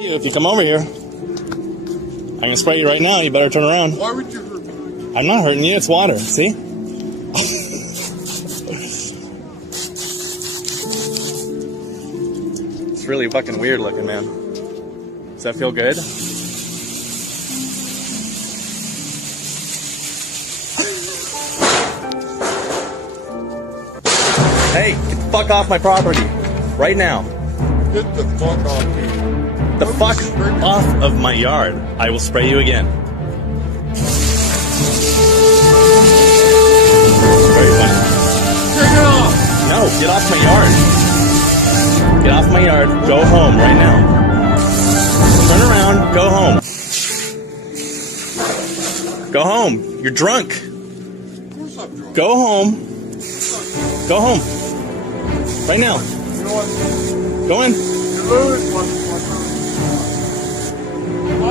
If you come over here, I'm gonna spray you right now. You better turn around. Why would you hurt me? I'm not hurting you. It's water. See? It's really fucking weird looking, man. Does that feel good? Hey, get the fuck off my property. Right now. Get the fuck off me. The fuck off of my yard. I will spray you again. Very funny. Take it off! No, get off my yard. Get off my yard. Go home right now. Turn around. Go home. Go home. You're drunk. Of course I'm drunk. Go home. Go home. Right now. You know what? Go in. You're literally